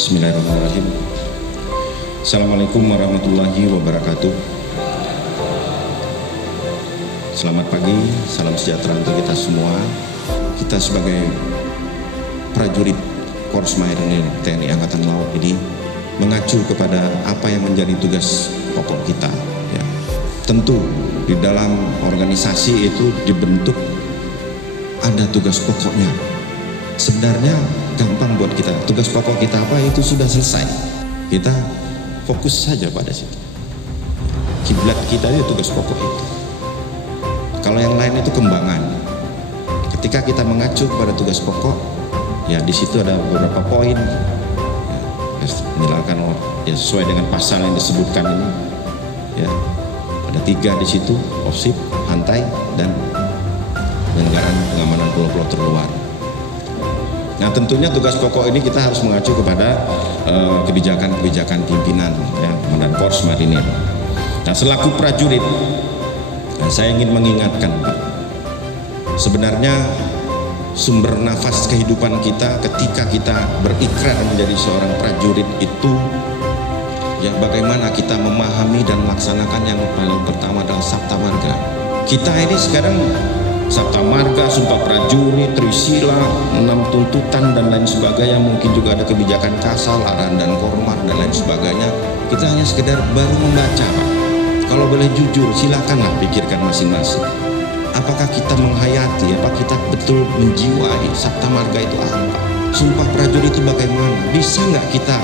Bismillahirrahmanirrahim. Assalamualaikum warahmatullahi wabarakatuh. Selamat pagi, salam sejahtera untuk kita semua. Kita sebagai prajurit Korps Marinir TNI Angkatan Laut ini mengacu kepada apa yang menjadi tugas pokok kita. Ya. Tentu di dalam organisasi itu dibentuk ada tugas pokoknya. Sebenarnya gampang buat kita. Tugas pokok kita apa itu sudah selesai. Kita fokus saja pada situ. Kiblat kita itu tugas pokok itu. Kalau yang lain itu kembangan. Ketika kita mengacu pada tugas pokok, ya di situ ada beberapa poin. Ya, misalkan ya sesuai dengan pasal yang disebutkan ini. Ya, ada 3 di situ: OSIP, hantai, dan penyelenggaraan pengamanan pulau-pulau terluar. Nah, tentunya tugas pokok ini kita harus mengacu kepada kebijakan-kebijakan pimpinan ya, Komandan Korps Marinir. Nah, selaku prajurit, saya ingin mengingatkan, Pak, sebenarnya sumber nafas kehidupan kita ketika kita berikrar menjadi seorang prajurit itu, ya bagaimana kita memahami dan melaksanakan yang paling pertama adalah Sabta Marga. Kita ini sekarang Sabta Marga, Sumpah Prajurit, Trisila, 6 tuntutan dan lain sebagainya, mungkin juga ada kebijakan kasal, arahan dan kormar dan lain sebagainya. Kita hanya sekedar baru membaca, Pak. Kalau boleh jujur, silakanlah pikirkan masing-masing. Apakah kita menghayati, apa kita betul menjiwai Sabta Marga itu apa? Sumpah Prajurit itu bagaimana? Bisa nggak kita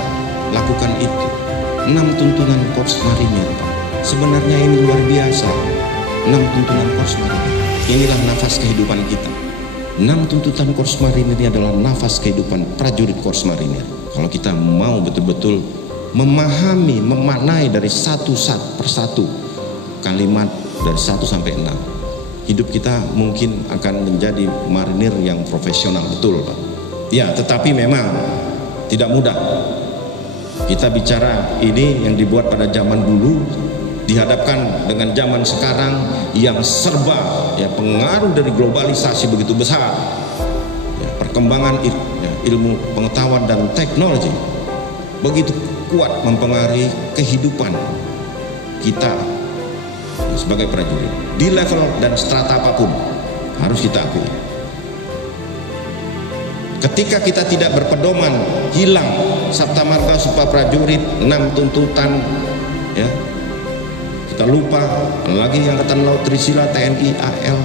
lakukan itu? 6 tuntunan Korps Marinir, Pak. Sebenarnya ini luar biasa. 6 tuntunan Korps Marinir. Inilah nafas kehidupan kita. 6 tuntutan Korps Marinir ini adalah nafas kehidupan prajurit Korps Marinir. Kalau kita mau betul-betul memahami, memaknai dari satu persatu kalimat dari 1 sampai 6, hidup kita mungkin akan menjadi marinir yang profesional, betul, Pak. Ya, tetapi memang tidak mudah. Kita bicara ini yang dibuat pada zaman dulu, dihadapkan dengan zaman sekarang yang serba ya pengaruh dari globalisasi begitu besar, ya, perkembangan ilmu pengetahuan dan teknologi begitu kuat mempengaruhi kehidupan kita ya, sebagai prajurit di level dan strata apapun, harus kita akui. Ketika kita tidak berpedoman, hilang Sabta Marga, Sumpah Prajurit, 6 tuntutan, ya kita lupa lagi Angkatan Laut, Trisila, TNI, AL.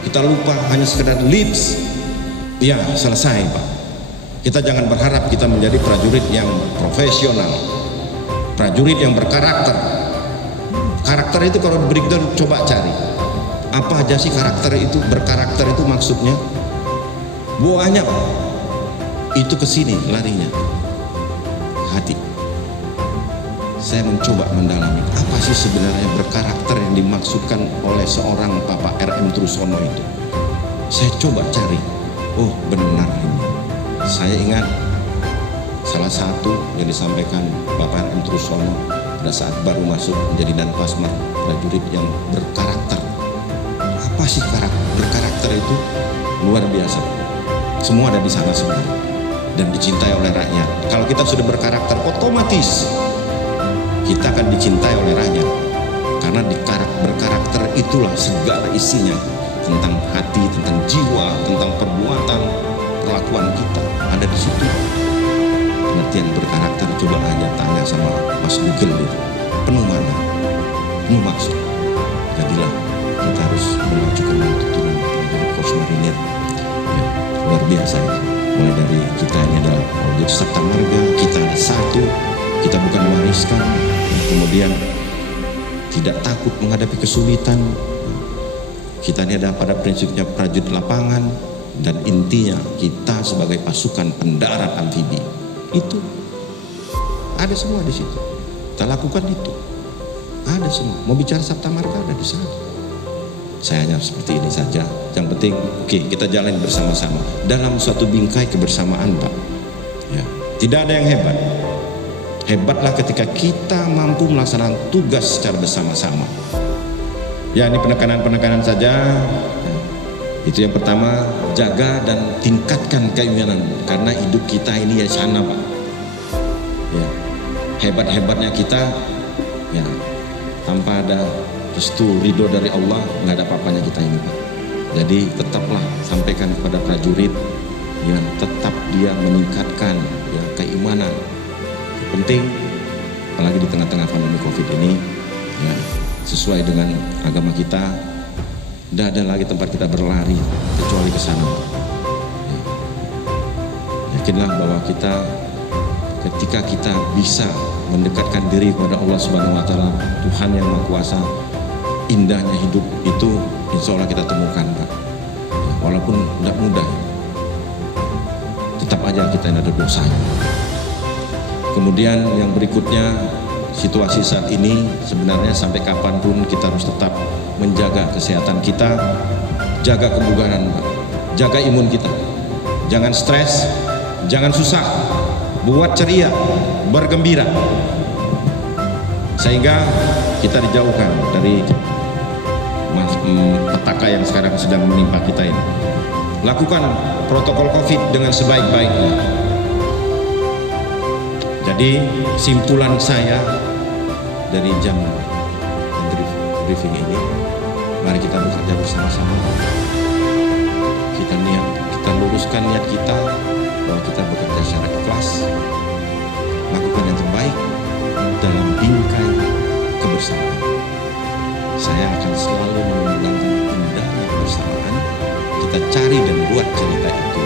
Kita lupa hanya sekedar lips. Ya, selesai, Pak. Kita jangan berharap kita menjadi prajurit yang profesional, prajurit yang berkarakter. Karakter itu kalau breakdown, coba cari apa aja sih karakter itu. Berkarakter itu maksudnya banyak, itu kesini larinya hati. Saya mencoba mendalami apa sih sebenarnya berkarakter yang dimaksudkan oleh seorang Bapak RM Trusono itu. Saya coba cari, oh benar ini. Saya ingat salah satu yang disampaikan Bapak RM Trusono pada saat baru masuk menjadi Danpasmar, prajurit yang berkarakter. Apa sih berkarakter itu? Luar biasa. Semua ada di sana sebenarnya dan dicintai oleh rakyat. Kalau kita sudah berkarakter, otomatis kita akan dicintai oleh rakyat, karena berkarakter itulah segala isinya, tentang hati, tentang jiwa, tentang perbuatan, perlakuan kita ada di situ. Pengertian berkarakter coba hanya tanya sama Mas Google gitu. Penuh mana? Penuh maksud. Jadilah kita harus mengajukan tuntutan prajurit Korps Marinir. Ya, luar biasa itu. Mulai dari kita ini adalah prajurit Sabta Marga, kita ada satu. Kita bukan mewariskan, kemudian tidak takut menghadapi kesulitan. Kita ini ada pada prinsipnya prajurit lapangan, dan intinya kita sebagai pasukan pendarat amfibi. Itu ada semua di situ. Kita lakukan itu. Ada semua. Mau bicara Sabta Marga ada di sana. Saya hanya seperti ini saja. Yang penting, oke, kita jalan bersama-sama dalam suatu bingkai kebersamaan, Pak. Ya, tidak ada yang hebat. Hebatlah ketika kita mampu melaksanakan tugas secara bersama-sama. Ya, ini penekanan saja. Itu yang pertama, jaga dan tingkatkan keimanan, karena hidup kita ini ya sana, Pak. Ya, hebat-hebatnya kita, ya, tanpa ada restu ridho dari Allah nggak ada apa-apanya kita ini, Pak. Jadi tetaplah sampaikan kepada prajurit yang tetap dia meningkatkan ya keimanan. Penting apalagi di tengah-tengah pandemi Covid ini, ya, sesuai dengan agama kita, tidak ada lagi tempat kita berlari kecuali ke sana. Ya. Yakinlah bahwa ketika kita bisa mendekatkan diri kepada Allah Subhanahu Wa Taala, Tuhan yang Maha Kuasa, indahnya hidup itu insya Allah kita temukan, Pak. Ya, walaupun tidak mudah, tetap aja kita ada dosanya. Kemudian yang berikutnya, situasi saat ini sebenarnya sampai kapanpun kita harus tetap menjaga kesehatan kita, jaga kebugaran, jaga imun kita. Jangan stres, jangan susah, buat ceria, bergembira, sehingga kita dijauhkan dari petaka yang sekarang sedang menimpa kita ini. Lakukan protokol Covid dengan sebaik-baiknya. Jadi simpulan saya dari jam briefing ini, mari kita bekerja bersama-sama. Kita luruskan niat kita bahwa kita bekerja secara ikhlas, lakukan yang terbaik dalam bingkai kebersamaan. Saya akan selalu mengulang indahnya kebersamaan. Kita cari dan buat cerita itu